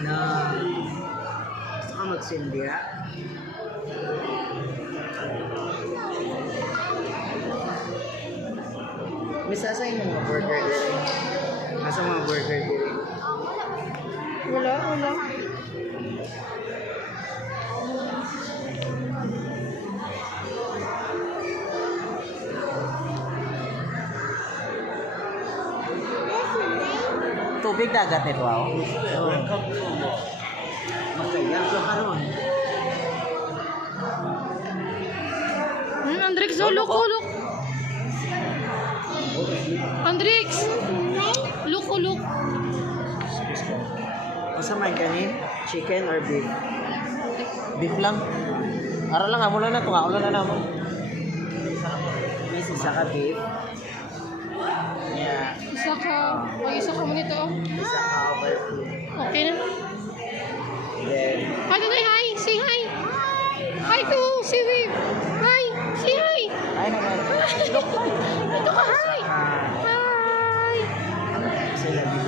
na gusto ka magsindira. Miss, asa yung mga burger dito? Asa mga burger dito? Wala, wala. Tubig dagat ito, wow. Masayang so karon. Andrix, oh, look, oh, look. Andrix! Look, oh, look. Asa man kanin? Chicken or beef? Beef lang. Ara lang amo na to, ulo na namo. Miss, isa ka beef. Yeah. Isa ka. Isa ka mo nito, oh. Isa ka overflow. Okay na. Then, Hi, Today, hi. Say hi. Hi to si Viv. Hi. Say hi. ay naman. Ito ka, hi. Ah, Hi. sila beef.